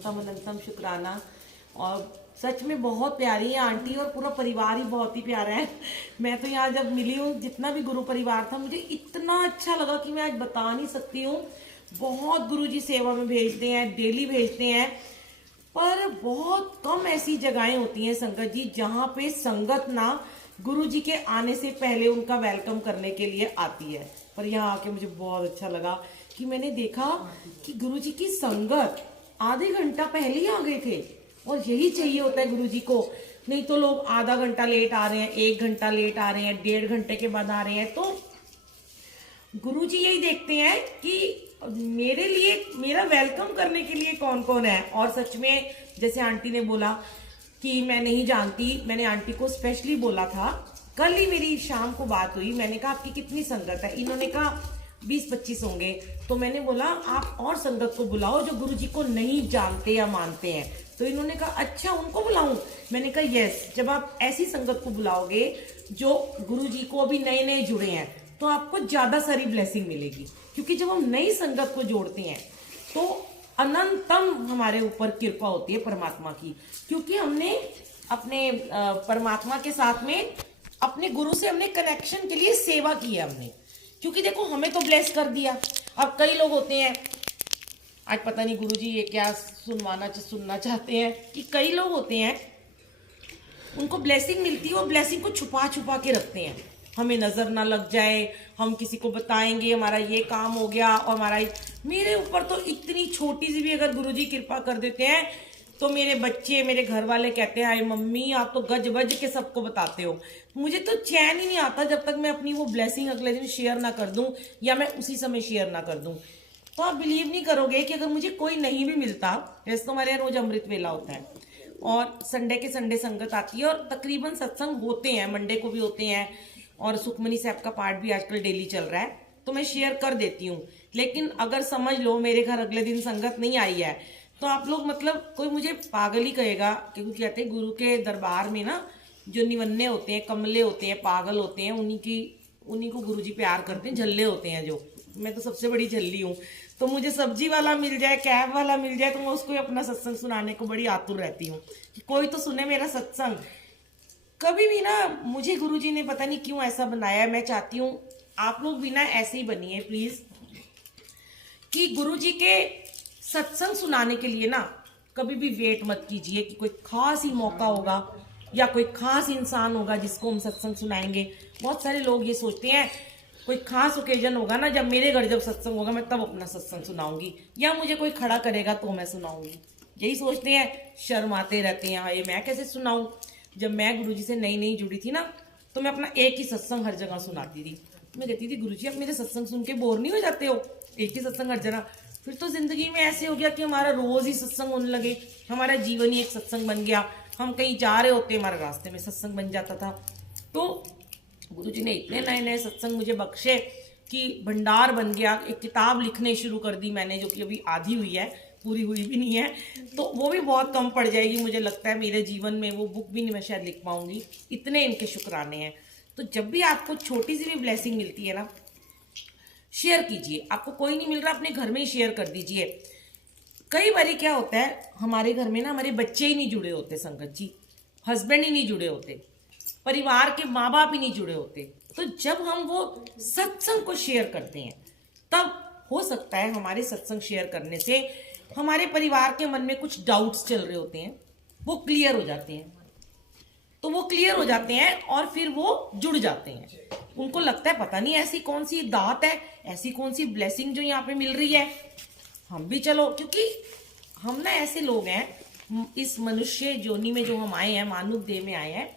अनंतम अनंतम शुक्राना। और सच में बहुत प्यारी है आंटी और पूरा परिवार ही बहुत ही प्यारा है। मैं तो यहाँ जब मिली हूँ, जितना भी गुरु परिवार था, मुझे इतना अच्छा लगा कि मैं आज बता नहीं सकती हूँ। बहुत गुरुजी सेवा में भेजते हैं, डेली भेजते हैं, पर बहुत कम ऐसी जगहें होती हैं संगत जी जहाँ पे संगत ना गुरुजी के आने से पहले उनका वेलकम करने के लिए आती है। पर यहाँ आके मुझे बहुत अच्छा लगा कि मैंने देखा कि गुरुजी की संगत आधे घंटा पहले ही आ गए थे। और यही चाहिए होता है गुरुजी को। नहीं तो लोग आधा घंटा लेट आ रहे हैं, 1 घंटा लेट आ रहे हैं, 1.5 घंटे के बाद आ रहे हैं। तो गुरुजी यही देखते हैं कि मेरे लिए, मेरा वेलकम करने के लिए कौन कौन है। और सच में जैसे आंटी ने बोला कि मैं नहीं जानती, मैंने आंटी को स्पेशली बोला था, कल ही मेरी शाम को बात हुई, मैंने कहा आपकी कितनी संगत है, इन्होंने कहा 20-25 होंगे। तो मैंने बोला आप और संगत को बुलाओ जो गुरुजी को नहीं जानते या मानते हैं। तो इन्होंने कहा अच्छा उनको बुलाऊं। मैंने कहा यस, जब आप ऐसी संगत को बुलाओगे जो गुरुजी को अभी नए नए जुड़े हैं तो आपको ज्यादा सारी ब्लेसिंग मिलेगी। क्योंकि जब हम नई संगत को जोड़ते हैं तो अनंतम हमारे ऊपर कृपा होती है परमात्मा की। क्योंकि हमने अपने परमात्मा के साथ में अपने गुरु से हमने कनेक्शन के लिए सेवा की है हमने। क्योंकि देखो हमें तो ब्लेस कर दिया। अब कई लोग होते हैं, आज पता नहीं गुरुजी ये क्या सुनना चाहते हैं, कि कई लोग होते हैं उनको ब्लेसिंग मिलती है, वो ब्लेसिंग को छुपा छुपा के रखते हैं, हमें नजर ना लग जाए, हम किसी को बताएंगे हमारा ये काम हो गया। और मेरे ऊपर तो इतनी छोटी सी भी अगर गुरुजी कृपा कर देते हैं तो मेरे बच्चे, मेरे घर वाले कहते हैं अरे मम्मी आप तो गज बज के सबको बताते हो। मुझे तो चैन ही नहीं आता जब तक मैं अपनी वो ब्लेसिंग अगले दिन शेयर ना कर दूं या मैं उसी समय शेयर ना कर दूं। तो आप बिलीव नहीं करोगे कि अगर मुझे कोई नहीं भी मिलता, वैसे तो हमारे यहाँ रोज अमृत वेला होता है और संडे के संडे संगत आती है और तकरीबन सत्संग होते हैं, मंडे को भी होते हैं। और सुखमनी साहब का पाठ भी आजकल डेली चल रहा है तो मैं शेयर कर देती हूँ। लेकिन अगर समझ लो मेरे घर अगले दिन संगत नहीं आई है तो आप लोग मतलब कोई मुझे पागल ही कहेगा। क्योंकि कहते हैं गुरु के दरबार में ना जो निवन्ने होते हैं, कमले होते हैं, पागल होते हैं, उन्हीं को गुरुजी प्यार करते हैं, झल्ले होते हैं जो। मैं तो सबसे बड़ी झल्ली हूँ। तो मुझे सब्जी वाला मिल जाए, कैब वाला मिल जाए तो मैं उसको अपना सत्संग सुनाने को बड़ी आतुर रहती हूँ कि कोई तो सुने मेरा सत्संग। कभी भी ना मुझे गुरुजी ने पता नहीं क्यों ऐसा बनाया है। मैं चाहती हूँ आप लोग भी ना ऐसे ही बनिए प्लीज, कि गुरुजी के सत्संग सुनाने के लिए ना कभी भी वेट मत कीजिए कि कोई खास ही मौका होगा या कोई खास इंसान होगा जिसको हम सत्संग सुनाएंगे। बहुत सारे लोग ये सोचते हैं कोई खास ओकेजन होगा ना, जब मेरे घर जब सत्संग होगा मैं तब अपना सत्संग सुनाऊंगी, या मुझे कोई खड़ा करेगा तो मैं सुनाऊंगी। यही सोचते हैं, शर्माते रहते हैं, हाँ ये मैं कैसे सुनाऊं। जब मैं गुरुजी से नई नई जुड़ी थी ना तो मैं अपना एक ही सत्संग हर जगह सुनाती थी। मैं कहती थी गुरुजी आप मेरे सत्संग सुन के बोर नहीं हो जाते हो, एक ही सत्संग हर जगह। फिर तो जिंदगी में ऐसे हो गया कि हमारा रोज ही सत्संग होने लगे, हमारा जीवन ही एक सत्संग बन गया। हम कहीं जा रहे होते हमारे रास्ते में सत्संग बन जाता था। तो गुरुजी ने इतने नए नए सत्संग मुझे बख्शे कि भंडार बन गया। एक किताब लिखने शुरू कर दी मैंने, जो कि अभी आधी हुई है, पूरी हुई भी नहीं है, तो वो भी बहुत कम पड़ जाएगी मुझे लगता है मेरे जीवन में। वो बुक भी नहीं मैं शायद लिख पाऊंगी, इतने इनके शुक्राने हैं। तो जब भी आपको छोटी सी भी ब्लेसिंग मिलती है ना, शेयर कीजिए। आपको कोई नहीं मिल रहा अपने घर में ही शेयर कर दीजिए। कई बार क्या होता है हमारे घर में ना हमारे बच्चे ही नहीं जुड़े होते संगत जी, हस्बैंड ही नहीं जुड़े होते, परिवार के माँ बाप ही नहीं जुड़े होते। तो जब हम वो सत्संग को शेयर करते हैं तब हो सकता है हमारे सत्संग शेयर करने से हमारे परिवार के मन में कुछ डाउट्स चल रहे होते हैं, वो क्लियर हो जाते हैं। तो वो क्लियर हो जाते हैं और फिर वो जुड़ जाते हैं। उनको लगता है पता नहीं ऐसी कौन सी दात है, ऐसी कौन सी ब्लेसिंग जो यहाँ पे मिल रही है, हम भी चलो। क्योंकि हम ना ऐसे लोग हैं इस मनुष्य जोनी में जो हम आए हैं, मानव देह में आए हैं,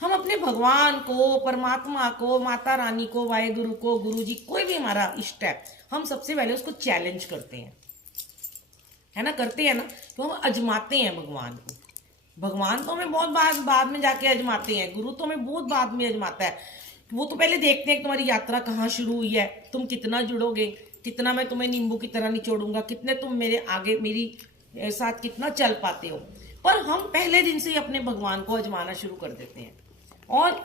हम अपने भगवान को, परमात्मा को, माता रानी को, वाहेगुरु को, गुरुजी, कोई भी हमारा इष्ट है, हम सबसे पहले उसको चैलेंज करते हैं, है ना, करते हैं ना। तो हम अजमाते हैं भगवान को। भगवान तो हमें बहुत बाद में जाके अजमाते हैं, गुरु तो हमें बहुत बाद में अजमाता है। वो तो पहले देखते हैं कि तुम्हारी यात्रा कहाँ शुरू हुई है, तुम कितना जुड़ोगे, कितना मैं तुम्हें नींबू की तरह निचोड़ूंगा, कितने तुम मेरे आगे मेरी साथ कितना चल पाते हो। पर हम पहले दिन से ही अपने भगवान को अजमाना शुरू कर देते हैं। और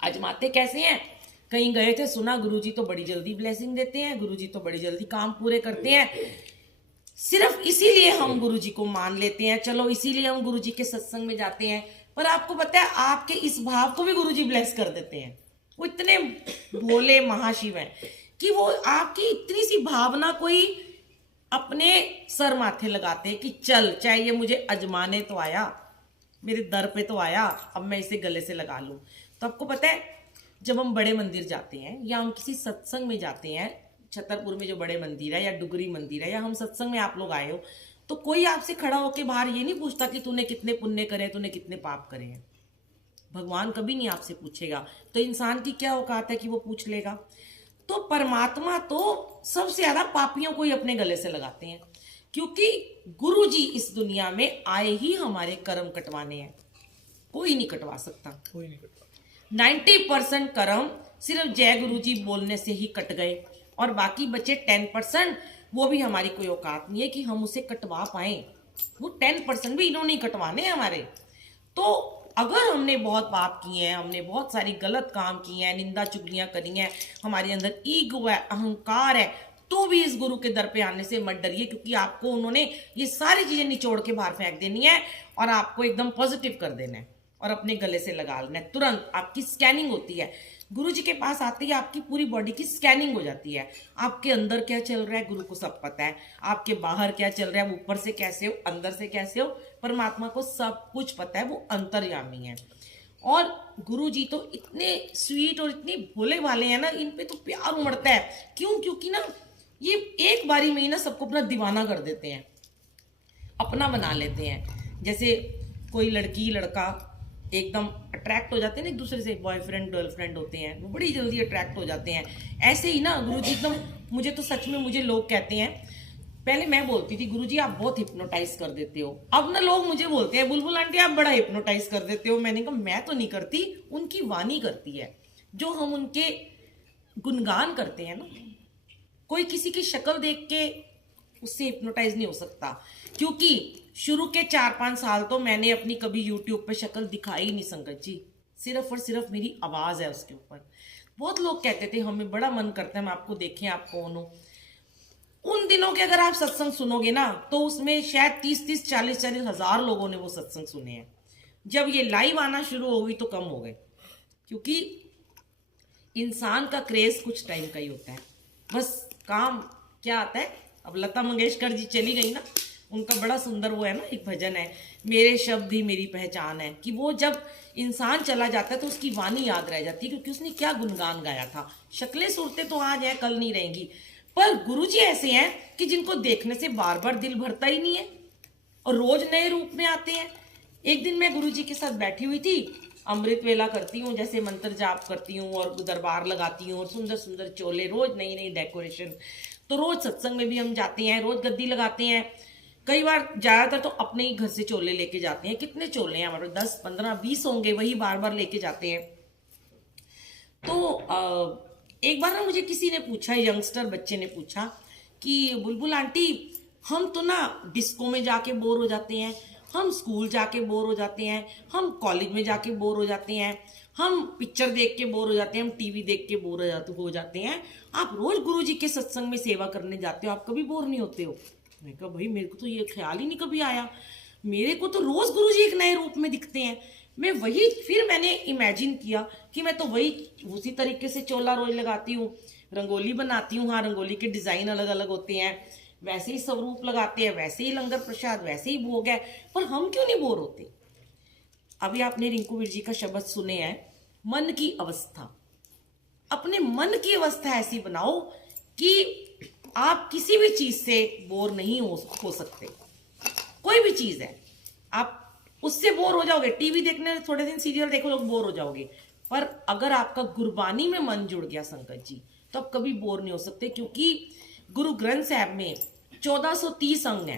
अजमाते कैसे हैं, कहीं गए थे, सुना गुरुजी तो बड़ी जल्दी ब्लेसिंग देते हैं, गुरुजी तो बड़ी जल्दी काम पूरे करते हैं। सिर्फ इसीलिए हम गुरुजी को मान लेते हैं, चलो इसीलिए हम गुरुजी के सत्संग में जाते हैं। पर आपको पता है आपके इस भाव को भी गुरुजी ब्लेस कर देते हैं। वो इतने भोले महाशिव हैं कि वो आपकी इतनी सी भावना कोई अपने सर माथे लगाते हैं कि चल, चाहे ये मुझे अजमाने तो आया, मेरे दर पे तो आया, अब मैं इसे गले से लगा लूं। तो आपको पता है जब हम बड़े मंदिर जाते हैं या हम किसी सत्संग में जाते हैं, छतरपुर में जो बड़े मंदिर है या डुगरी मंदिर है, या हम सत्संग में आप लोग आए हो, तो कोई आपसे खड़ा होकर बाहर ये नहीं पूछता कि तूने कितने पुण्य करे, तूने कितने पाप करे हैं। भगवान कभी नहीं आपसे पूछेगा, तो इंसान की क्या औकात है कि वो पूछ लेगा। तो परमात्मा तो सबसे ज्यादा पापियों को ही अपने गले से लगाते हैं, क्योंकि गुरु जी इस दुनिया में आए ही हमारे कर्म कटवाने हैं, कोई नहीं कटवा सकता। कोई नहीं करता। 90% कर्म सिर्फ जय गुरु जी बोलने से ही कट गए, और बाकी बचे 10%, वो भी हमारी कोई औकात नहीं है कि हम उसे कटवा पाए। वो 10% भी इन्होंने कटवाने हैं हमारे। तो अगर हमने बहुत पाप किए हैं, हमने बहुत सारी गलत काम किए हैं, निंदा चुगलियां करी हैं, हमारे अंदर ईगो है, अहंकार है, तो भी इस गुरु के दर पे आने से मत डरिए, क्योंकि आपको उन्होंने ये सारी चीजें निचोड़ के बाहर फेंक देनी है और आपको एकदम पॉजिटिव कर देना है और अपने गले से लगा लेना है। तुरंत आपकी स्कैनिंग होती है, गुरु जी के पास आते ही आपकी पूरी बॉडी की स्कैनिंग हो जाती है। आपके अंदर क्या चल रहा है गुरु को सब पता है, आपके बाहर क्या चल रहा है, ऊपर से कैसे हो, अंदर से कैसे हो, परमात्मा को सब कुछ पता है, वो अंतर्यामी है। और गुरु जी तो इतने स्वीट और इतने भोले वाले हैं ना, इन पे तो प्यार उमड़ता है। क्यों? क्योंकि ना ये एक बारी में ही ना सबको अपना दीवाना कर देते हैं, अपना बना लेते हैं। जैसे कोई लड़की लड़का एकदम अट्रैक्ट हो जाते हैं ना एक दूसरे से, बॉयफ्रेंड गर्लफ्रेंड होते हैं, वो बड़ी जल्दी अट्रैक्ट हो जाते हैं। ऐसे ही ना गुरुजी एकदम, मुझे तो सच में, मुझे लोग कहते हैं, पहले मैं बोलती थी गुरुजी आप बहुत हिप्नोटाइज कर देते हो, अब ना लोग मुझे बोलते हैं बुलबुल आंटी आप बड़ा हिप्नोटाइज कर देते हो। मैंने कहा मैं तो नहीं करती, उनकी वाणी करती है। जो हम उनके गुणगान करते हैं ना, कोई किसी की शक्ल देख के उससे हिप्नोटाइज नहीं हो सकता, क्योंकि शुरू के 4-5 साल तो मैंने अपनी कभी यूट्यूब पे शक्ल दिखाई नहीं संगत जी, सिर्फ और सिर्फ मेरी आवाज है उसके ऊपर। बहुत लोग कहते थे हमें बड़ा मन करता है हम आपको देखें, आप कौन हो। उन दिनों के अगर आप सत्संग सुनोगे ना, तो उसमें शायद 30-30, 40-40 हजार लोगों ने वो सत्संग सुने हैं। जब ये लाइव आना शुरू हो गई तो कम हो गए, क्योंकि इंसान का क्रेज कुछ टाइम का ही होता है, बस काम क्या आता है। अब लता मंगेशकर जी चली गई ना, उनका बड़ा सुंदर वो है ना एक भजन है, मेरे शब्द ही मेरी पहचान है, कि वो जब इंसान चला जाता है तो उसकी वाणी याद रह जाती है, क्योंकि उसने क्या गुणगान गाया था। शक्लें सूरतें तो आज है कल नहीं रहेंगी, पर गुरुजी ऐसे हैं कि जिनको देखने से बार बार दिल भरता ही नहीं है और रोज नए रूप में आते हैं। एक दिन मैं गुरुजी के साथ बैठी हुई थी, अमृत वेला करती हूँ, जैसे मंत्र जाप करती हूँ और दरबार लगाती हूँ और सुंदर सुंदर चोले, रोज नई नई डेकोरेशन। तो रोज सत्संग में भी हम जाते हैं, रोज गद्दी लगाते हैं, कई बार ज्यादातर तो अपने ही घर से चोले लेके जाते हैं। कितने चोले हैं हमारे, 10, 15, 20 होंगे, वही बार बार लेके जाते हैं। तो एक बार ना मुझे किसी ने पूछा, यंगस्टर बच्चे ने पूछा कि बुलबुल आंटी हम तो ना डिस्को में जाके बोर हो जाते हैं, हम स्कूल जाके बोर हो जाते हैं, हम कॉलेज में जाके बोर हो जाते हैं, हम पिक्चर देख के बोर हो जाते हैं, हम टीवी देख के बोर हो जाते हैं, आप रोज गुरुजी के सत्संग में सेवा करने जाते हो, आप कभी बोर नहीं होते हो? मैं कहा भाई मेरे को तो ये ख्याल ही नहीं कभी आया, मेरे को तो रोज गुरुजी एक नए रूप में दिखते हैं। मैं वही, फिर मैंने इमेजिन किया कि मैं तो वही उसी तरीके से चोला रोज लगाती हूँ, रंगोली बनाती हूँ, हाँ रंगोली के डिजाइन अलग अलग होते हैं, वैसे ही स्वरूप लगाते हैं, वैसे ही लंगर प्रसाद, वैसे ही भोग है, पर हम क्यों नहीं बोर होते? अभी आपने रिंकू वीर जी का शब्द सुने हैं, मन की अवस्था। अपने मन की अवस्था ऐसी बनाओ कि आप किसी भी चीज से बोर नहीं हो सकते। कोई भी चीज है आप उससे बोर हो जाओगे, टीवी देखने थोड़े दिन सीरियल देखो लोग बोर हो जाओगे, पर अगर आपका गुरबानी में मन जुड़ गया संगत जी, तो आप कभी बोर नहीं हो सकते, क्योंकि गुरु ग्रंथ साहब में 1430 अंग है,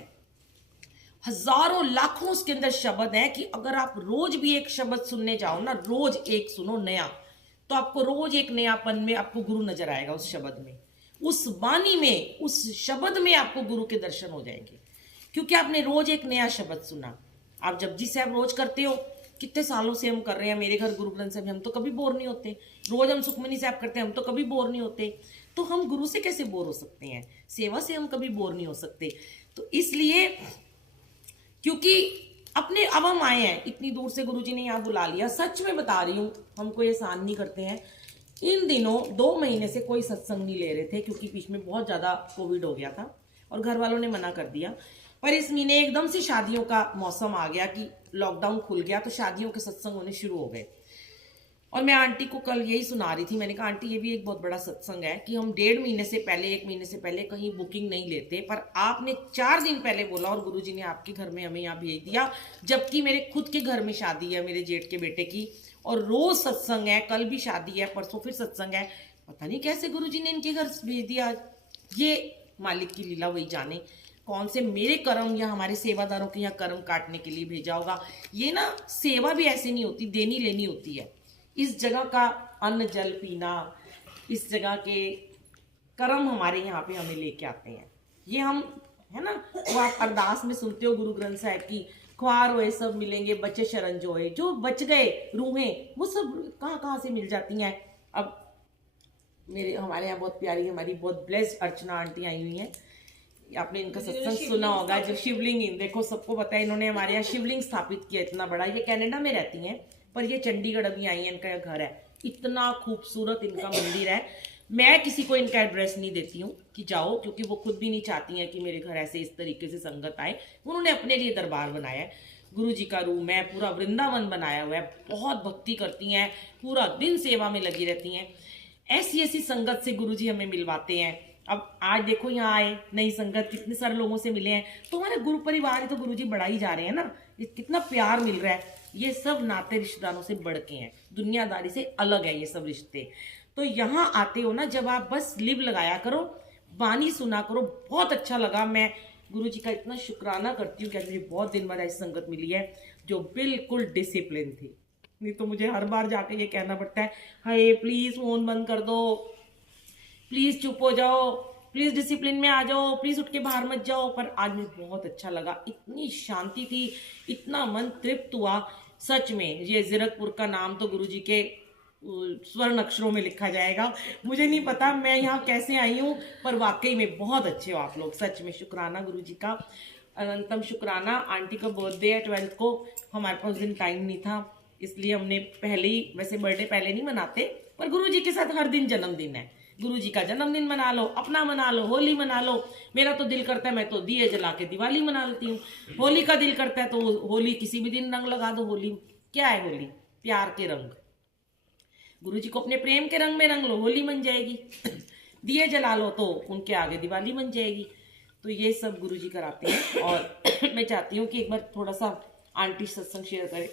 हजारों लाखों उसके अंदर शब्द है, कि अगर आप रोज भी एक शब्द सुनने जाओ ना, रोज एक सुनो नया, तो आपको रोज एक नयापन में आपको गुरु नजर आएगा, उस शब्द में, उस वाणी में, उस शब्द में आपको गुरु के दर्शन हो जाएंगे, क्योंकि आपने रोज एक नया शब्द सुना। आप जपजी साहब रोज करते हो, कितने सालों से हम कर रहे हैं, मेरे घर गुरु ग्रंथ साहब, हम तो कभी बोर नहीं होते। रोज हम सुखमनी साहब करते हैं, हम तो कभी बोर नहीं होते। तो हम गुरु से कैसे बोर हो सकते हैं? सेवा से हम कभी बोर नहीं हो सकते। तो इसलिए, क्योंकि अपने अब हम आए हैं इतनी दूर से, गुरुजी ने यहाँ बुला लिया। सच में बता रही हूँ, हमको एहसान नहीं करते हैं। इन दिनों 2 महीने से कोई सत्संग नहीं ले रहे थे, क्योंकि बीच में बहुत ज्यादा कोविड हो गया था और घर वालों ने मना कर दिया। पर इस महीने एकदम से शादियों का मौसम आ गया कि लॉकडाउन खुल गया, तो शादियों के सत्संग होने शुरू हो गए। और मैं आंटी को कल यही सुना रही थी, मैंने कहा आंटी ये भी एक बहुत बड़ा सत्संग है कि हम 1.5 महीने से पहले, 1 महीने से पहले कहीं बुकिंग नहीं लेते, पर आपने 4 दिन पहले बोला और गुरुजी ने आपके घर में हमें यहाँ भेज दिया, जबकि मेरे खुद के घर में शादी है मेरे जेठ के बेटे की, और रोज सत्संग है, कल भी शादी है, परसों फिर सत्संग है। पता नहीं कैसे गुरुजी ने इनके घर भेज दिया। ये मालिक की लीला वही जाने, कौन से मेरे कर्म या हमारे सेवादारों के यहाँ कर्म काटने के लिए भेजा होगा। ये ना सेवा भी ऐसे नहीं होती, देनी लेनी होती है। इस जगह का अन्न जल पीना, इस जगह के कर्म हमारे यहाँ पे हमें लेके आते हैं। ये हम, है ना, वो आप अरदास में सुनते हो गुरु ग्रंथ साहिब की, ख्वार होए सब मिलेंगे, बचे शरण जोए। जो बच गए रूहें, वो सब कहाँ कहाँ से मिल जाती हैं। अब हमारे यहाँ बहुत प्यारी, हमारी बहुत ब्लेस्ड अर्चना आंटी आई हुई हैं। आपने इनका सत्संग सुना होगा, जो शिवलिंग, देखो सबको पता है, इन्होंने हमारे यहाँ शिवलिंग स्थापित किया इतना बड़ा। ये कनाडा में रहती हैं, पर ये चंडीगढ़ अभी आई है, इनका घर है। इतना खूबसूरत इनका मंदिर है। मैं किसी को इनका एड्रेस नहीं देती हूँ कि जाओ, क्योंकि वो खुद भी नहीं चाहती हैं कि मेरे घर ऐसे इस तरीके से संगत आए। उन्होंने अपने लिए दरबार बनाया है, गुरु जी का रूम है, पूरा वृंदावन बनाया हुआ है। बहुत भक्ति करती हैं, पूरा दिन सेवा में लगी रहती हैं। ऐसी ऐसी संगत से गुरु जी हमें मिलवाते हैं। अब आज देखो यहाँ आए, नई संगत, कितने सारे लोगों से मिले हैं, तो हमारे गुरु परिवार ही तो गुरु जी बढ़ा ही जा रहे हैं ना। कितना प्यार मिल रहा है। ये सब नाते रिश्तेदारों से बढ़ के हैं, दुनियादारी से अलग है ये सब रिश्ते। तो यहाँ आते हो ना जब, आप बस लिव लगाया करो, वाणी सुना करो। बहुत अच्छा लगा। मैं गुरु जी का इतना शुक्राना करती हूँ कि आज मुझे बहुत दिन बाद ऐसी संगत मिली है जो बिल्कुल डिसिप्लिन थी। नहीं तो मुझे हर बार जाके ये कहना पड़ता है, हाय प्लीज फोन बंद कर दो, प्लीज चुप हो जाओ, प्लीज डिसिप्लिन में आ जाओ, प्लीज उठ के बाहर मत जाओ। पर आज मुझे बहुत अच्छा लगा, इतनी शांति थी, इतना मन तृप्त हुआ। सच में ये जीरकपुर का नाम तो गुरुजी के स्वर्ण अक्षरों में लिखा जाएगा। मुझे नहीं पता मैं यहाँ कैसे आई हूँ, पर वाकई में बहुत अच्छे हो आप लोग। सच में शुक्राना गुरुजी का, अनंतम शुक्राना। आंटी का बर्थडे है 12 को, हमारे पास उस दिन टाइम नहीं था, इसलिए हमने पहले ही, वैसे बर्थडे पहले नहीं मनाते, पर गुरुजी के साथ हर दिन जन्मदिन है। गुरुजी का जन्मदिन मना लो, अपना मना लो, होली मना लो। मेरा तो दिल करता है मैं तो दिए जला के दिवाली मना लेती हूँ। होली का दिल करता है तो होली किसी भी दिन रंग लगा दो। होली क्या है? होली प्यार के रंग। गुरुजी को अपने प्रेम के रंग में रंग लो, होली बन जाएगी। दिए जला लो तो उनके आगे दिवाली बन जाएगी। तो ये सब गुरुजी कराते हैं। और मैं चाहती हूँ कि एक बार थोड़ा सा आंटी सत्संग शेयर करें।